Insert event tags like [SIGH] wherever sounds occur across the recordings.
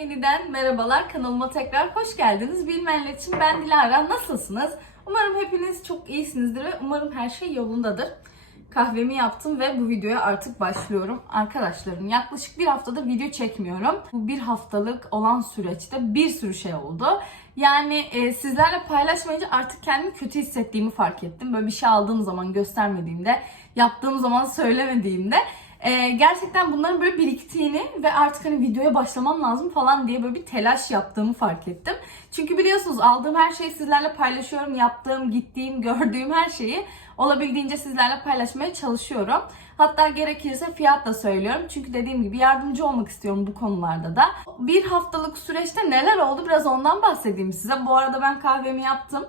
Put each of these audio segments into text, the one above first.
yeniden merhabalar. Kanalıma tekrar hoş geldiniz. Bilmeyenler için ben Dilara. Nasılsınız? Umarım hepiniz çok iyisinizdir ve umarım her şey yolundadır. Kahvemi yaptım ve bu videoya artık başlıyorum. Arkadaşlarım yaklaşık bir haftadır video çekmiyorum. Bu bir haftalık olan süreçte bir sürü şey oldu. Yani e, sizlerle paylaşmayınca artık kendimi kötü hissettiğimi fark ettim. Böyle bir şey aldığım zaman göstermediğimde, yaptığım zaman söylemediğimde ee, gerçekten bunların böyle biriktiğini ve artık hani videoya başlamam lazım falan diye böyle bir telaş yaptığımı fark ettim. Çünkü biliyorsunuz aldığım her şeyi sizlerle paylaşıyorum. Yaptığım, gittiğim, [LAUGHS] gördüğüm her şeyi olabildiğince sizlerle paylaşmaya çalışıyorum. Hatta gerekirse fiyat da söylüyorum. Çünkü dediğim gibi yardımcı olmak istiyorum bu konularda da. Bir haftalık süreçte neler oldu biraz ondan bahsedeyim size. Bu arada ben kahvemi yaptım.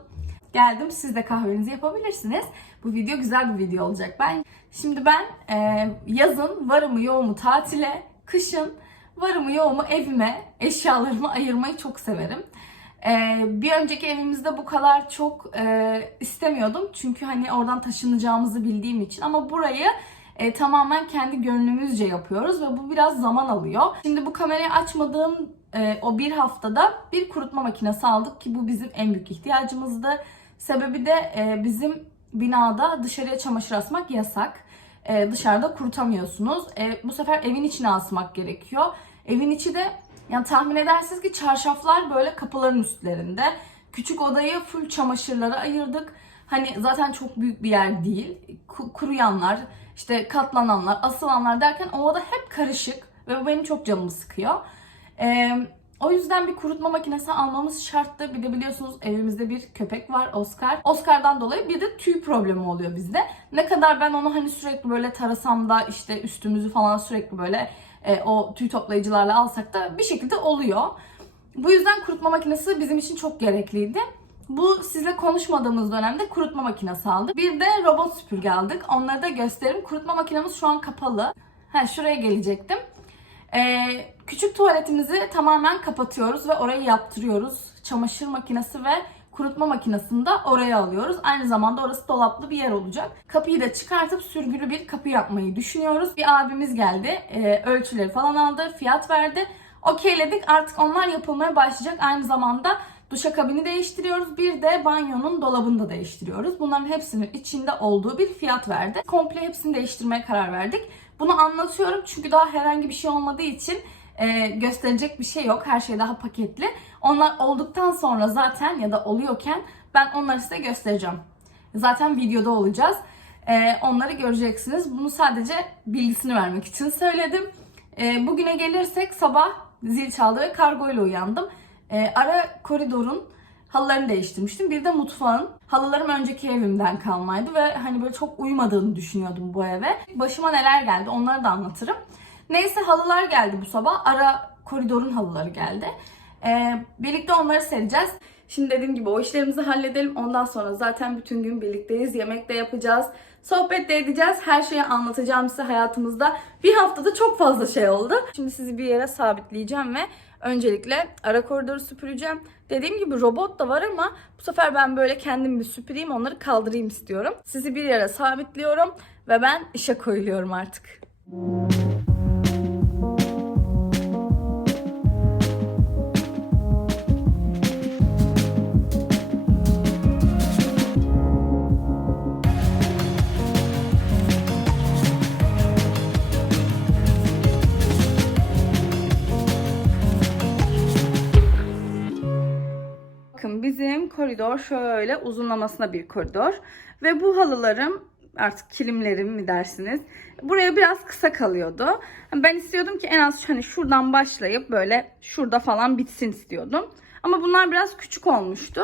Geldim siz de kahvenizi yapabilirsiniz. Bu video güzel bir video olacak. Ben şimdi ben e, yazın varımı yoğumu tatile, kışın varımı yoğumu evime, eşyalarımı ayırmayı çok severim. E, bir önceki evimizde bu kadar çok e, istemiyordum. Çünkü hani oradan taşınacağımızı bildiğim için. Ama burayı e, tamamen kendi gönlümüzce yapıyoruz ve bu biraz zaman alıyor. Şimdi bu kamerayı açmadığım e, o bir haftada bir kurutma makinesi aldık ki bu bizim en büyük ihtiyacımızdı. Sebebi de e, bizim binada dışarıya çamaşır asmak yasak. E, dışarıda kurutamıyorsunuz. E, bu sefer evin içine asmak gerekiyor. Evin içi de yani tahmin edersiniz ki çarşaflar böyle kapıların üstlerinde. Küçük odayı full çamaşırlara ayırdık. Hani zaten çok büyük bir yer değil. Ku- kuruyanlar, işte katlananlar, asılanlar derken o oda hep karışık ve bu benim çok canımı sıkıyor. Ee, o yüzden bir kurutma makinesi almamız şarttı. Bir de biliyorsunuz evimizde bir köpek var Oscar. Oscar'dan dolayı bir de tüy problemi oluyor bizde. Ne kadar ben onu hani sürekli böyle tarasam da işte üstümüzü falan sürekli böyle e, o tüy toplayıcılarla alsak da bir şekilde oluyor. Bu yüzden kurutma makinesi bizim için çok gerekliydi. Bu sizle konuşmadığımız dönemde kurutma makinesi aldık. Bir de robot süpürge aldık. Onları da gösteririm. Kurutma makinemiz şu an kapalı. Ha şuraya gelecektim. Ee, küçük tuvaletimizi tamamen kapatıyoruz ve orayı yaptırıyoruz. Çamaşır makinesi ve kurutma makinesini de oraya alıyoruz. Aynı zamanda orası dolaplı bir yer olacak. Kapıyı da çıkartıp sürgülü bir kapı yapmayı düşünüyoruz. Bir abimiz geldi. Ee, ölçüleri falan aldı. Fiyat verdi. Okeyledik. Artık onlar yapılmaya başlayacak. Aynı zamanda duşakabini değiştiriyoruz. Bir de banyonun dolabını da değiştiriyoruz. Bunların hepsinin içinde olduğu bir fiyat verdi. Komple hepsini değiştirmeye karar verdik. Bunu anlatıyorum çünkü daha herhangi bir şey olmadığı için e, gösterecek bir şey yok. Her şey daha paketli. Onlar olduktan sonra zaten ya da oluyorken ben onları size göstereceğim. Zaten videoda olacağız. E, onları göreceksiniz. Bunu sadece bilgisini vermek için söyledim. E, bugüne gelirsek sabah zil çaldı ve kargo ile uyandım. E, ara koridorun halılarını değiştirmiştim. Bir de mutfağın. Halılarım önceki evimden kalmaydı ve hani böyle çok uymadığını düşünüyordum bu eve. Başıma neler geldi onları da anlatırım. Neyse halılar geldi bu sabah. Ara koridorun halıları geldi. Ee, birlikte onları sereceğiz. Şimdi dediğim gibi o işlerimizi halledelim. Ondan sonra zaten bütün gün birlikteyiz. Yemek de yapacağız. Sohbet de edeceğiz. Her şeyi anlatacağım size hayatımızda. Bir haftada çok fazla şey oldu. Şimdi sizi bir yere sabitleyeceğim ve öncelikle ara koridoru süpüreceğim. Dediğim gibi robot da var ama bu sefer ben böyle kendim bir süpüreyim onları kaldırayım istiyorum. Sizi bir yere sabitliyorum ve ben işe koyuluyorum artık. Bakın koridor şöyle uzunlamasına bir koridor. Ve bu halılarım artık kilimlerim mi dersiniz. Buraya biraz kısa kalıyordu. Ben istiyordum ki en az hani şuradan başlayıp böyle şurada falan bitsin istiyordum. Ama bunlar biraz küçük olmuştu.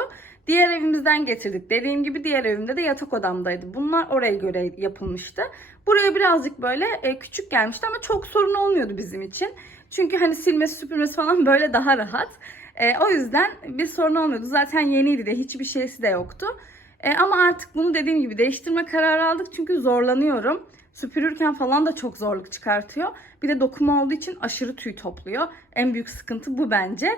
Diğer evimizden getirdik. Dediğim gibi diğer evimde de yatak odamdaydı. Bunlar oraya göre yapılmıştı. Buraya birazcık böyle e, küçük gelmişti ama çok sorun olmuyordu bizim için. Çünkü hani silmesi süpürmesi falan böyle daha rahat. E, o yüzden bir sorun olmuyordu. Zaten yeniydi de hiçbir şeysi de yoktu. E, ama artık bunu dediğim gibi değiştirme kararı aldık çünkü zorlanıyorum. Süpürürken falan da çok zorluk çıkartıyor. Bir de dokuma olduğu için aşırı tüy topluyor. En büyük sıkıntı bu bence.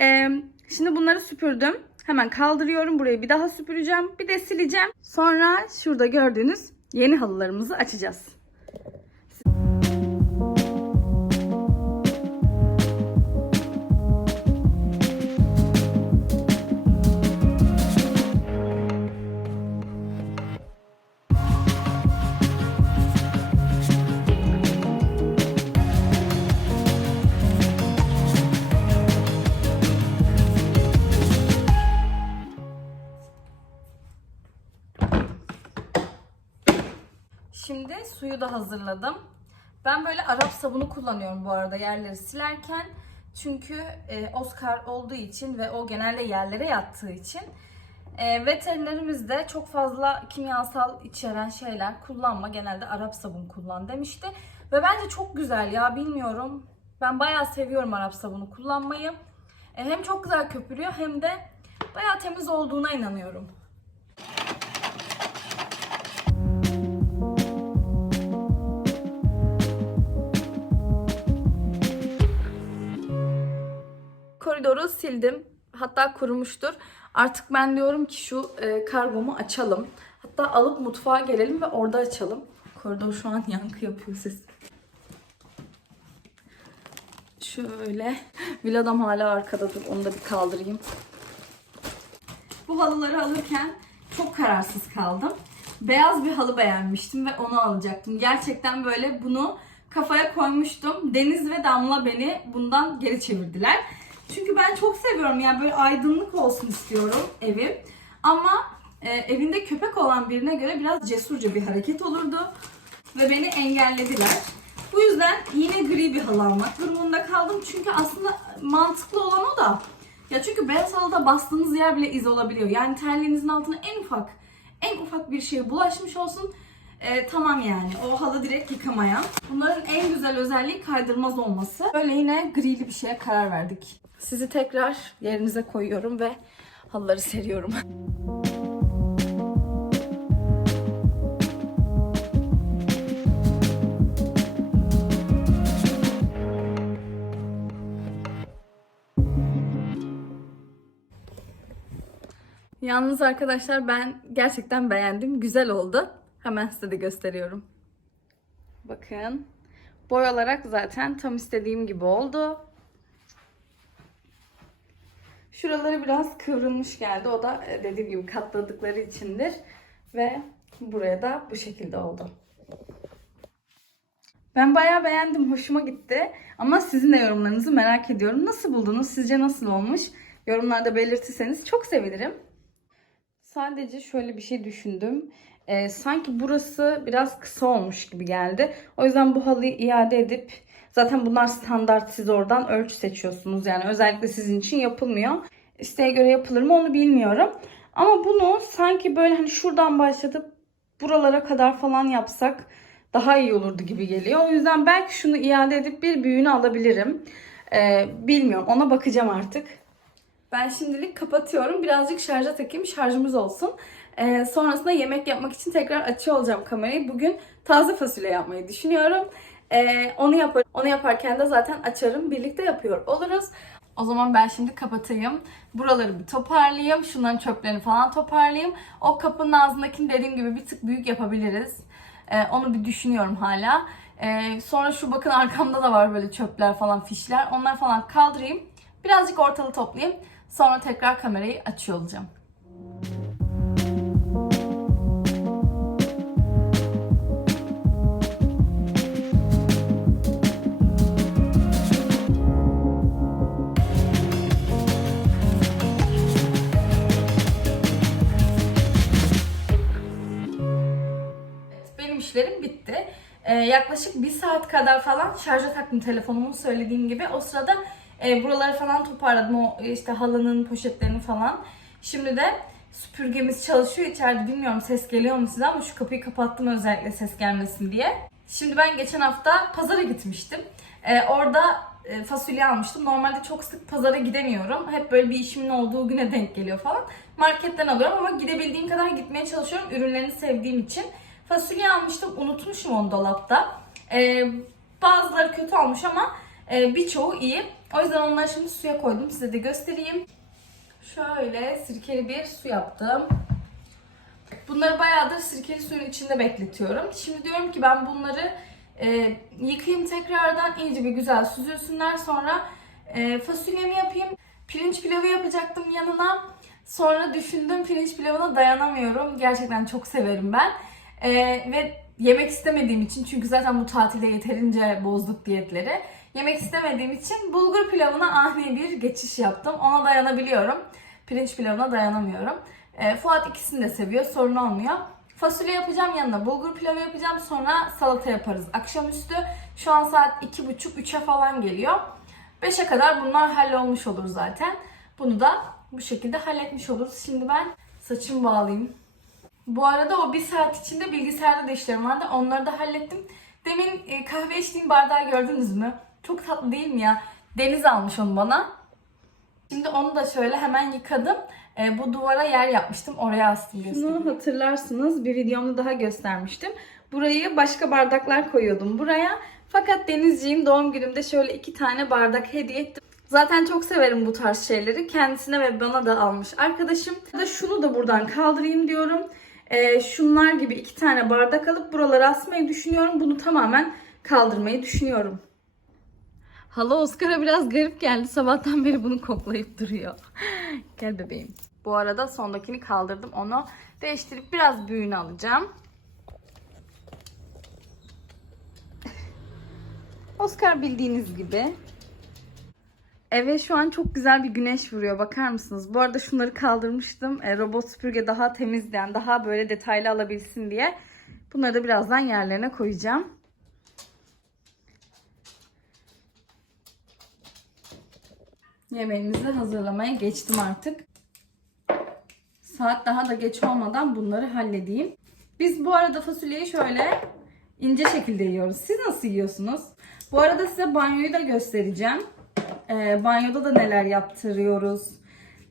E, şimdi bunları süpürdüm. Hemen kaldırıyorum. Burayı bir daha süpüreceğim. Bir de sileceğim. Sonra şurada gördüğünüz yeni halılarımızı açacağız. Suyu da hazırladım. Ben böyle Arap sabunu kullanıyorum bu arada yerleri silerken. Çünkü e, Oscar olduğu için ve o genelde yerlere yattığı için e, veterinerimiz de çok fazla kimyasal içeren şeyler kullanma. Genelde Arap sabun kullan demişti. Ve bence çok güzel ya bilmiyorum. Ben bayağı seviyorum Arap sabunu kullanmayı. E, hem çok güzel köpürüyor hem de bayağı temiz olduğuna inanıyorum. Koridoru sildim. Hatta kurumuştur. Artık ben diyorum ki şu e, kargomu açalım. Hatta alıp mutfağa gelelim ve orada açalım. Koridor şu an [LAUGHS] yankı yapıyor ses. Şöyle. Villadam hala arkada dur. Onu da bir kaldırayım. Bu halıları alırken çok kararsız kaldım. Beyaz bir halı beğenmiştim ve onu alacaktım. Gerçekten böyle bunu kafaya koymuştum. Deniz ve Damla beni bundan geri çevirdiler. Çünkü ben çok seviyorum yani böyle aydınlık olsun istiyorum evim. Ama e, evinde köpek olan birine göre biraz cesurca bir hareket olurdu. Ve beni engellediler. Bu yüzden yine gri bir halı almak durumunda kaldım. Çünkü aslında mantıklı olan o da. Ya çünkü beyaz halıda bastığınız yer bile iz olabiliyor. Yani terliğinizin altına en ufak, en ufak bir şeye bulaşmış olsun. E, tamam yani. O halı direkt yıkamayan. Bunların en güzel özelliği kaydırmaz olması. Böyle yine grili bir şeye karar verdik. Sizi tekrar yerinize koyuyorum ve halıları seriyorum. Yalnız arkadaşlar ben gerçekten beğendim. Güzel oldu. Hemen size de gösteriyorum. Bakın. Boy olarak zaten tam istediğim gibi oldu. Şuraları biraz kıvrılmış geldi. O da e, dediğim gibi katladıkları içindir. Ve buraya da bu şekilde oldu. Ben bayağı beğendim. Hoşuma gitti. Ama sizin de yorumlarınızı merak ediyorum. Nasıl buldunuz? Sizce nasıl olmuş? Yorumlarda belirtirseniz çok sevinirim. Sadece şöyle bir şey düşündüm. Ee, sanki burası biraz kısa olmuş gibi geldi. O yüzden bu halıyı iade edip zaten bunlar standart siz oradan ölçü seçiyorsunuz. Yani özellikle sizin için yapılmıyor. İsteğe göre yapılır mı onu bilmiyorum. Ama bunu sanki böyle hani şuradan başlatıp buralara kadar falan yapsak daha iyi olurdu gibi geliyor. O yüzden belki şunu iade edip bir büyüğünü alabilirim. Ee, bilmiyorum ona bakacağım artık. Ben şimdilik kapatıyorum. Birazcık şarja takayım. Şarjımız olsun. Ee, sonrasında yemek yapmak için tekrar açıyor olacağım kamerayı. Bugün taze fasulye yapmayı düşünüyorum. Ee, onu yaparım. Onu yaparken de zaten açarım. Birlikte yapıyor oluruz. O zaman ben şimdi kapatayım. Buraları bir toparlayayım. Şunların çöplerini falan toparlayayım. O kapının ağzındakini dediğim gibi bir tık büyük yapabiliriz. Ee, onu bir düşünüyorum hala. Ee, sonra şu bakın arkamda da var böyle çöpler falan, fişler. Onları falan kaldırayım. Birazcık ortalığı toplayayım. Sonra tekrar kamerayı açıyor olacağım. İşlerim bitti. Ee, yaklaşık bir saat kadar falan şarja taktım telefonumu söylediğim gibi. O sırada e, buraları falan toparladım. O işte halının poşetlerini falan. Şimdi de süpürgemiz çalışıyor içeride. Bilmiyorum ses geliyor mu size ama şu kapıyı kapattım özellikle ses gelmesin diye. Şimdi ben geçen hafta pazara gitmiştim. Ee, orada e, fasulye almıştım. Normalde çok sık pazara gidemiyorum. Hep böyle bir işimin olduğu güne denk geliyor falan. Marketten alıyorum ama gidebildiğim kadar gitmeye çalışıyorum. Ürünlerini sevdiğim için. Fasulye almıştım. Unutmuşum onu dolapta. Ee, bazıları kötü olmuş ama e, birçoğu iyi. O yüzden onları şimdi suya koydum. Size de göstereyim. Şöyle sirkeli bir su yaptım. Bunları bayağıdır sirkeli suyun içinde bekletiyorum. Şimdi diyorum ki ben bunları e, yıkayayım tekrardan iyice bir güzel süzülsünler. Sonra e, fasulyemi yapayım. Pirinç pilavı yapacaktım yanına. Sonra düşündüm pirinç pilavına dayanamıyorum. Gerçekten çok severim ben. E, ve yemek istemediğim için çünkü zaten bu tatilde yeterince bozduk diyetleri. Yemek istemediğim için bulgur pilavına ani bir geçiş yaptım. Ona dayanabiliyorum. Pirinç pilavına dayanamıyorum. E, Fuat ikisini de seviyor. Sorun olmuyor. Fasulye yapacağım yanına bulgur pilavı yapacağım sonra salata yaparız akşamüstü. Şu an saat 2.30-3'e falan geliyor. 5'e kadar bunlar hallolmuş olur zaten. Bunu da bu şekilde halletmiş oluruz. Şimdi ben saçımı bağlayayım. Bu arada o bir saat içinde bilgisayarda da işlerim vardı. Onları da hallettim. Demin e, kahve içtiğim bardağı gördünüz mü? Çok tatlı değil mi ya? Deniz almış onu bana. Şimdi onu da şöyle hemen yıkadım. E, bu duvara yer yapmıştım. Oraya astım göstereyim. Şunu hatırlarsınız. Bir videomda daha göstermiştim. Burayı başka bardaklar koyuyordum buraya. Fakat Denizciğim doğum günümde şöyle iki tane bardak hediye ettim. Zaten çok severim bu tarz şeyleri. Kendisine ve bana da almış arkadaşım. Da şunu da buradan kaldırayım diyorum. Ee, şunlar gibi iki tane bardak alıp buralara asmayı düşünüyorum. Bunu tamamen kaldırmayı düşünüyorum. Hala Oscar'a biraz garip geldi. Sabahtan beri bunu koklayıp duruyor. [LAUGHS] Gel bebeğim. Bu arada sondakini kaldırdım. Onu değiştirip biraz büyüğünü alacağım. Oscar bildiğiniz gibi. Eve şu an çok güzel bir güneş vuruyor. Bakar mısınız? Bu arada şunları kaldırmıştım. E, robot süpürge daha temizleyen, daha böyle detaylı alabilsin diye. Bunları da birazdan yerlerine koyacağım. Yemeğimizi hazırlamaya geçtim artık. Saat daha da geç olmadan bunları halledeyim. Biz bu arada fasulyeyi şöyle ince şekilde yiyoruz. Siz nasıl yiyorsunuz? Bu arada size banyoyu da göstereceğim. Ee, banyoda da neler yaptırıyoruz.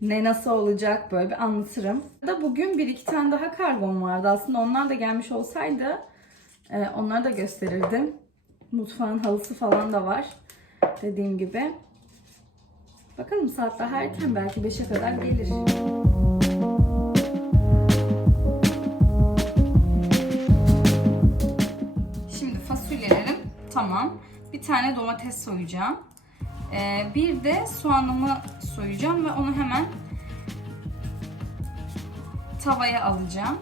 Ne nasıl olacak böyle bir anlatırım. Da bugün bir iki tane daha kargom vardı. Aslında onlar da gelmiş olsaydı e, onları da gösterirdim. Mutfağın halısı falan da var. Dediğim gibi. Bakalım saat daha erken belki 5'e kadar gelir. Şimdi fasulyelerim tamam. Bir tane domates soyacağım. Ee, bir de soğanımı soyacağım ve onu hemen tavaya alacağım.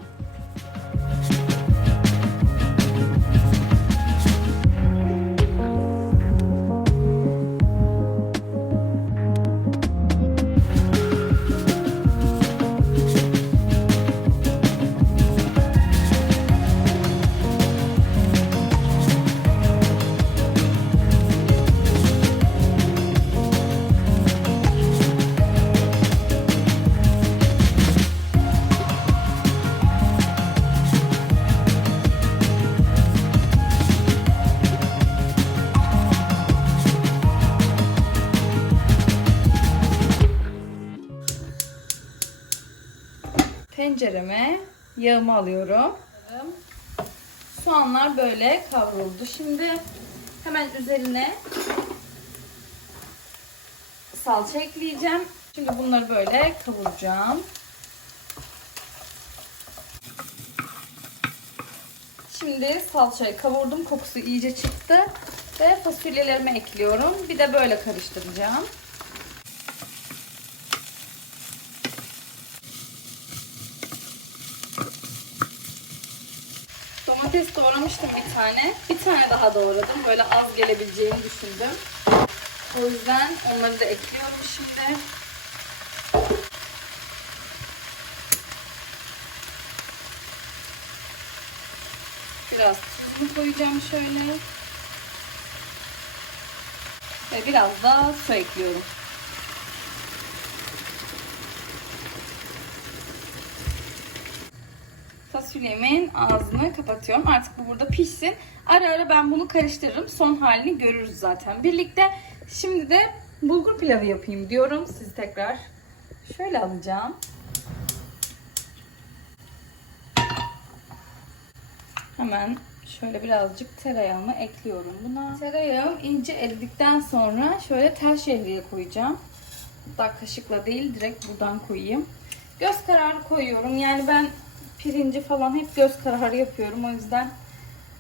Yağımı alıyorum. Soğanlar böyle kavruldu. Şimdi hemen üzerine salça ekleyeceğim. Şimdi bunları böyle kavuracağım. Şimdi salçayı kavurdum. Kokusu iyice çıktı. Ve fasulyelerimi ekliyorum. Bir de böyle karıştıracağım. Domates doğramıştım bir tane. Bir tane daha doğradım. Böyle az gelebileceğini düşündüm. O yüzden onları da ekliyorum şimdi. Biraz tuzunu koyacağım şöyle. Ve biraz da su ekliyorum. Fasulyemin ağzını kapatıyorum. Artık bu burada pişsin. Ara ara ben bunu karıştırırım. Son halini görürüz zaten birlikte. Şimdi de bulgur pilavı yapayım diyorum. Sizi tekrar şöyle alacağım. Hemen şöyle birazcık tereyağımı ekliyorum buna. Tereyağım ince eridikten sonra şöyle tel şehriye koyacağım. Hatta kaşıkla değil direkt buradan koyayım. Göz kararı koyuyorum. Yani ben pirinci falan hep göz kararı yapıyorum. O yüzden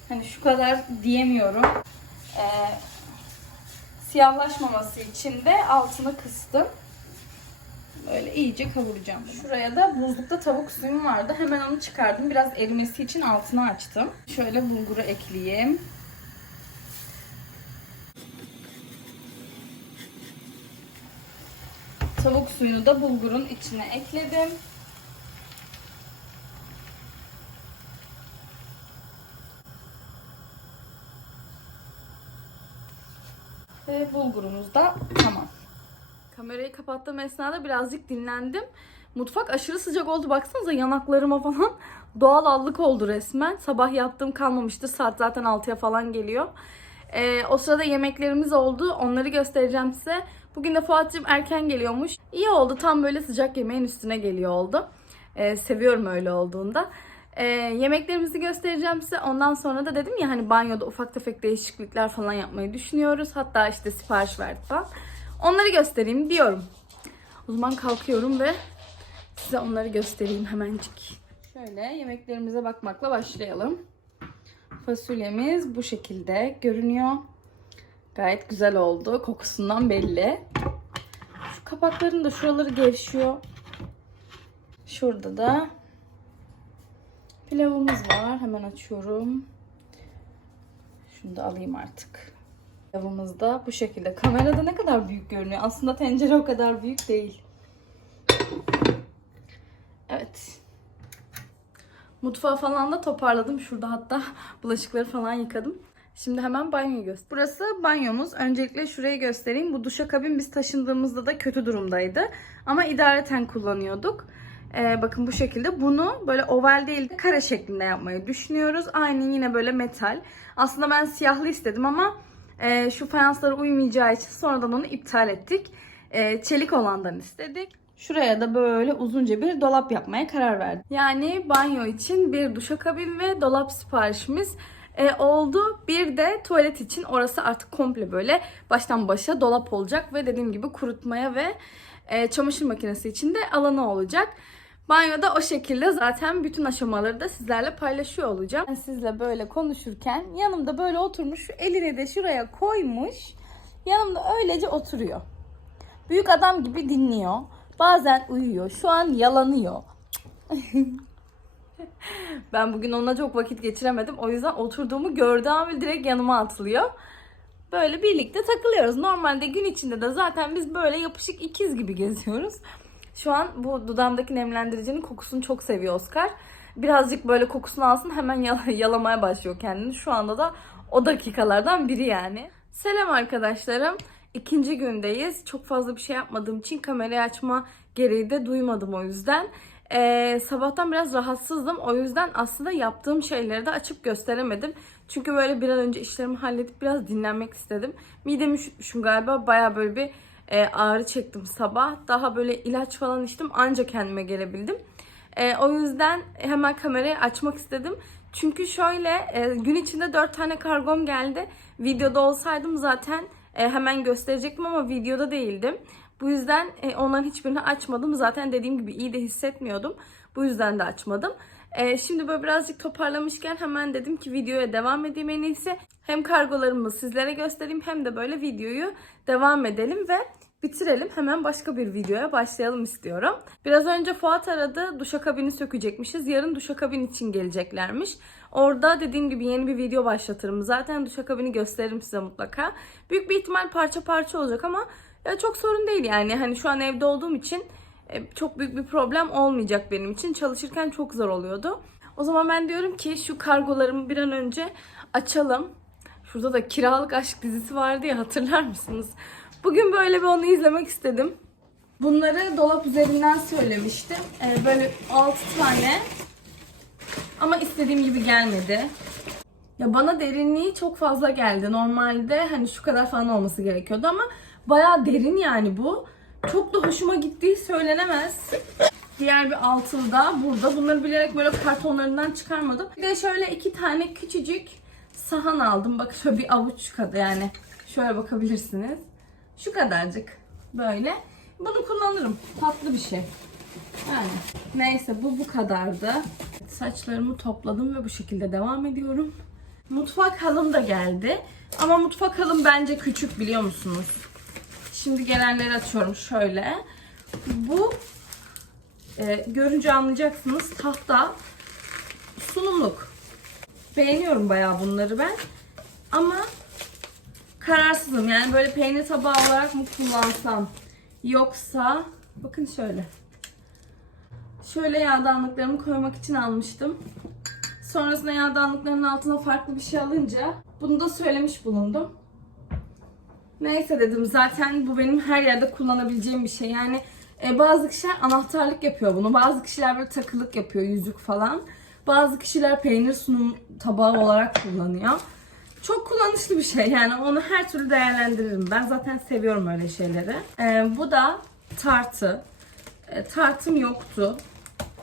hani şu kadar diyemiyorum. Ee, siyahlaşmaması için de altını kıstım. Böyle iyice kavuracağım bunu. Şuraya da buzlukta tavuk suyum vardı. Hemen onu çıkardım. Biraz erimesi için altını açtım. Şöyle bulguru ekleyeyim. Tavuk suyunu da bulgurun içine ekledim. Ve bulgurumuz da tamam. Kamerayı kapattığım esnada birazcık dinlendim. Mutfak aşırı sıcak oldu. Baksanıza yanaklarıma falan [LAUGHS] doğal allık oldu resmen. Sabah yaptığım kalmamıştı. Saat zaten 6'ya falan geliyor. Ee, o sırada yemeklerimiz oldu. Onları göstereceğim size. Bugün de Fuat'cığım erken geliyormuş. İyi oldu. Tam böyle sıcak yemeğin üstüne geliyor oldu. Ee, seviyorum öyle olduğunda. Ee, yemeklerimizi göstereceğim size. Ondan sonra da dedim ya hani banyoda ufak tefek değişiklikler falan yapmayı düşünüyoruz. Hatta işte sipariş verdik falan. Onları göstereyim diyorum. O zaman kalkıyorum ve size onları göstereyim hemencik. Şöyle yemeklerimize bakmakla başlayalım. Fasulyemiz bu şekilde görünüyor. Gayet güzel oldu. Kokusundan belli. Şu kapakların da şuraları gevşiyor. Şurada da pilavımız var. Hemen açıyorum. Şunu da alayım artık. Pilavımız da bu şekilde. Kamerada ne kadar büyük görünüyor. Aslında tencere o kadar büyük değil. Evet. Mutfağı falan da toparladım. Şurada hatta [LAUGHS] bulaşıkları falan yıkadım. Şimdi hemen banyoyu göster. Burası banyomuz. Öncelikle şurayı göstereyim. Bu duşakabin biz taşındığımızda da kötü durumdaydı. Ama idareten kullanıyorduk. Ee, bakın bu şekilde. Bunu böyle oval değil de kare şeklinde yapmayı düşünüyoruz. Aynı yine böyle metal. Aslında ben siyahlı istedim ama e, şu fayanslara uymayacağı için sonradan onu iptal ettik. E, çelik olandan istedik. Şuraya da böyle uzunca bir dolap yapmaya karar verdik. Yani banyo için bir duşakabin ve dolap siparişimiz e, oldu. Bir de tuvalet için orası artık komple böyle baştan başa dolap olacak ve dediğim gibi kurutmaya ve e, çamaşır makinesi için de alanı olacak. Banyoda o şekilde zaten bütün aşamaları da sizlerle paylaşıyor olacağım. Ben sizle böyle konuşurken yanımda böyle oturmuş elini de şuraya koymuş. Yanımda öylece oturuyor. Büyük adam gibi dinliyor. Bazen uyuyor. Şu an yalanıyor. [LAUGHS] ben bugün onunla çok vakit geçiremedim. O yüzden oturduğumu gördü ama direkt yanıma atılıyor. Böyle birlikte takılıyoruz. Normalde gün içinde de zaten biz böyle yapışık ikiz gibi geziyoruz. Şu an bu dudağımdaki nemlendiricinin kokusunu çok seviyor Oscar. Birazcık böyle kokusunu alsın hemen yal- [LAUGHS] yalamaya başlıyor kendini. Şu anda da o dakikalardan biri yani. Selam arkadaşlarım. İkinci gündeyiz. Çok fazla bir şey yapmadığım için kamerayı açma gereği de duymadım o yüzden. Ee, sabahtan biraz rahatsızdım. O yüzden aslında yaptığım şeyleri de açıp gösteremedim. Çünkü böyle bir an önce işlerimi halledip biraz dinlenmek istedim. Midemi üşütmüşüm galiba. Baya böyle bir e, ağrı çektim sabah. Daha böyle ilaç falan içtim. Anca kendime gelebildim. E, o yüzden hemen kamerayı açmak istedim. Çünkü şöyle e, gün içinde 4 tane kargom geldi. Videoda olsaydım zaten e, hemen gösterecektim ama videoda değildim. Bu yüzden e, onların hiçbirini açmadım. Zaten dediğim gibi iyi de hissetmiyordum. Bu yüzden de açmadım. E, şimdi böyle birazcık toparlamışken hemen dedim ki videoya devam edeyim en iyisi. Hem kargolarımı sizlere göstereyim hem de böyle videoyu devam edelim ve bitirelim. Hemen başka bir videoya başlayalım istiyorum. Biraz önce Fuat aradı. Duşakabini sökecekmişiz. Yarın duşakabin için geleceklermiş. Orada dediğim gibi yeni bir video başlatırım. Zaten duşakabini gösteririm size mutlaka. Büyük bir ihtimal parça parça olacak ama ya çok sorun değil yani. Hani şu an evde olduğum için e, çok büyük bir problem olmayacak benim için. Çalışırken çok zor oluyordu. O zaman ben diyorum ki şu kargolarımı bir an önce açalım. Şurada da Kiralık Aşk dizisi vardı ya hatırlar mısınız? Bugün böyle bir onu izlemek istedim. Bunları dolap üzerinden söylemiştim. Ee, böyle 6 tane. Ama istediğim gibi gelmedi. Ya bana derinliği çok fazla geldi. Normalde hani şu kadar falan olması gerekiyordu ama bayağı derin yani bu. Çok da hoşuma gittiği söylenemez. Diğer bir altılı da burada. Bunları bilerek böyle kartonlarından çıkarmadım. Bir de şöyle iki tane küçücük sahan aldım. Bak şöyle bir avuç kadar yani. Şöyle bakabilirsiniz. Şu kadarcık böyle. Bunu kullanırım. Tatlı bir şey. Yani neyse bu bu kadardı. Saçlarımı topladım ve bu şekilde devam ediyorum. Mutfak halım da geldi. Ama mutfak halım bence küçük biliyor musunuz? Şimdi gelenleri açıyorum şöyle. Bu e, görünce anlayacaksınız tahta sunumluk. Beğeniyorum bayağı bunları ben. Ama kararsızım. Yani böyle peynir tabağı olarak mı kullansam? Yoksa bakın şöyle. Şöyle yağdanlıklarımı koymak için almıştım. Sonrasında yağdanlıkların altına farklı bir şey alınca bunu da söylemiş bulundum. Neyse dedim zaten bu benim her yerde kullanabileceğim bir şey. Yani e, bazı kişiler anahtarlık yapıyor bunu. Bazı kişiler böyle takılık yapıyor yüzük falan. Bazı kişiler peynir sunum tabağı olarak kullanıyor. Çok kullanışlı bir şey yani onu her türlü değerlendiririm. Ben zaten seviyorum öyle şeyleri. E, bu da tartı. E, tartım yoktu.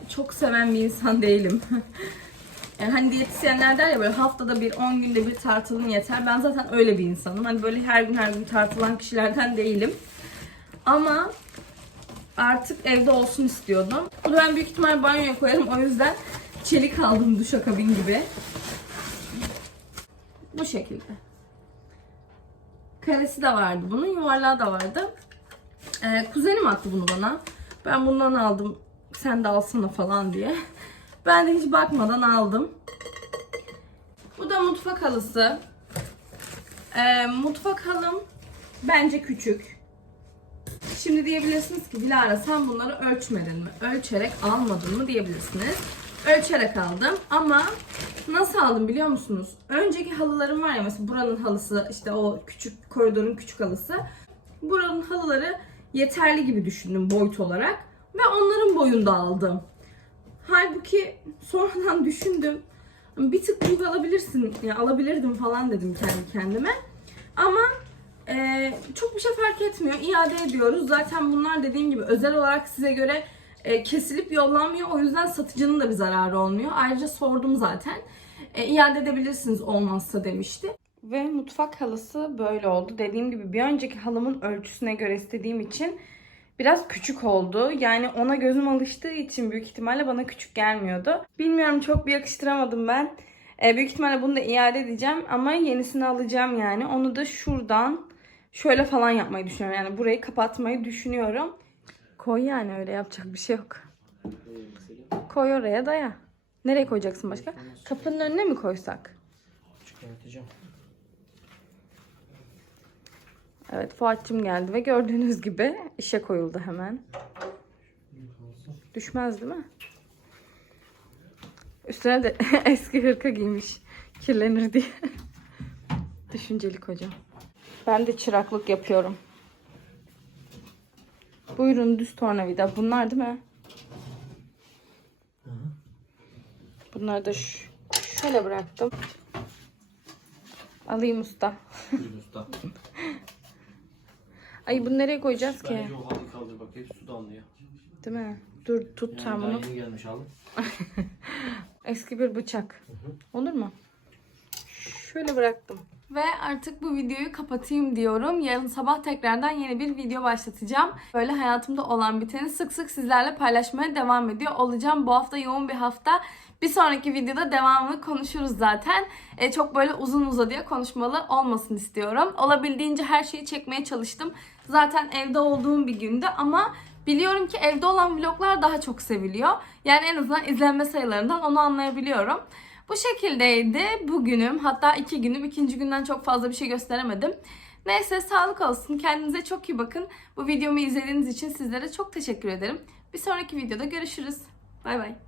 Çok seven bir insan [LAUGHS] değilim. [LAUGHS] Yani hani diyetisyenler der ya böyle haftada bir 10 günde bir tartılın yeter. Ben zaten öyle bir insanım. Hani böyle her gün her gün tartılan kişilerden değilim. Ama artık evde olsun istiyordum. Bunu ben büyük ihtimal banyoya koyarım. O yüzden çelik aldım duşakabin gibi. Bu şekilde. Karesi de vardı bunun, yuvarlağı da vardı. Ee, kuzenim attı bunu bana. Ben bundan aldım. Sen de alsana falan diye. Ben de hiç bakmadan aldım. Bu da mutfak halısı. Ee, mutfak halım bence küçük. Şimdi diyebilirsiniz ki Dilara sen bunları ölçmedin mi? Ölçerek almadın mı diyebilirsiniz. Ölçerek aldım ama nasıl aldım biliyor musunuz? Önceki halılarım var ya mesela buranın halısı işte o küçük koridorun küçük halısı. Buranın halıları yeterli gibi düşündüm boyut olarak ve onların boyunda aldım. Halbuki sonradan [LAUGHS] düşündüm. Bir tık büyük alabilirsin, ya alabilirdim falan dedim kendi kendime. Ama e, çok bir şey fark etmiyor. İade ediyoruz. Zaten bunlar dediğim gibi özel olarak size göre e, kesilip yollanmıyor. O yüzden satıcının da bir zararı olmuyor. Ayrıca sordum zaten. E, iade edebilirsiniz olmazsa demişti. Ve mutfak halısı böyle oldu. Dediğim gibi bir önceki halımın ölçüsüne göre istediğim için biraz küçük oldu. Yani ona gözüm alıştığı için büyük ihtimalle bana küçük gelmiyordu. Bilmiyorum çok bir yakıştıramadım ben. Ee, büyük ihtimalle bunu da iade edeceğim ama yenisini alacağım yani. Onu da şuradan şöyle falan yapmayı düşünüyorum. Yani burayı kapatmayı düşünüyorum. Koy yani öyle yapacak bir şey yok. Koy oraya daya. Nereye koyacaksın başka? Kapının önüne mi koysak? Çıkartacağım. Evet Fuat'cığım geldi ve gördüğünüz gibi işe koyuldu hemen. Düşmez değil mi? Üstüne de [LAUGHS] eski hırka giymiş. Kirlenir diye. Düşünceli kocam. Ben de çıraklık yapıyorum. Buyurun düz tornavida. Bunlar değil mi? Bunları da şöyle bıraktım. Alayım usta. Buyurun usta. [LAUGHS] Ay bunu nereye koyacağız ki? Bence o halıyı kaldır bak hep su damlıyor. Değil mi? Dur tut sen Yani daha bunu. yeni gelmiş halı. [LAUGHS] Eski bir bıçak. Olur mu? Şöyle bıraktım. Ve artık bu videoyu kapatayım diyorum. Yarın sabah tekrardan yeni bir video başlatacağım. Böyle hayatımda olan biteni sık sık sizlerle paylaşmaya devam ediyor olacağım. Bu hafta yoğun bir hafta. Bir sonraki videoda devamını konuşuruz zaten. E, çok böyle uzun uzadıya konuşmalı olmasın istiyorum. Olabildiğince her şeyi çekmeye çalıştım. Zaten evde olduğum bir gündü ama Biliyorum ki evde olan vloglar daha çok seviliyor. Yani en azından izlenme sayılarından onu anlayabiliyorum. Bu şekildeydi bugünüm. Hatta iki günüm. ikinci günden çok fazla bir şey gösteremedim. Neyse sağlık olsun. Kendinize çok iyi bakın. Bu videomu izlediğiniz için sizlere çok teşekkür ederim. Bir sonraki videoda görüşürüz. Bay bay.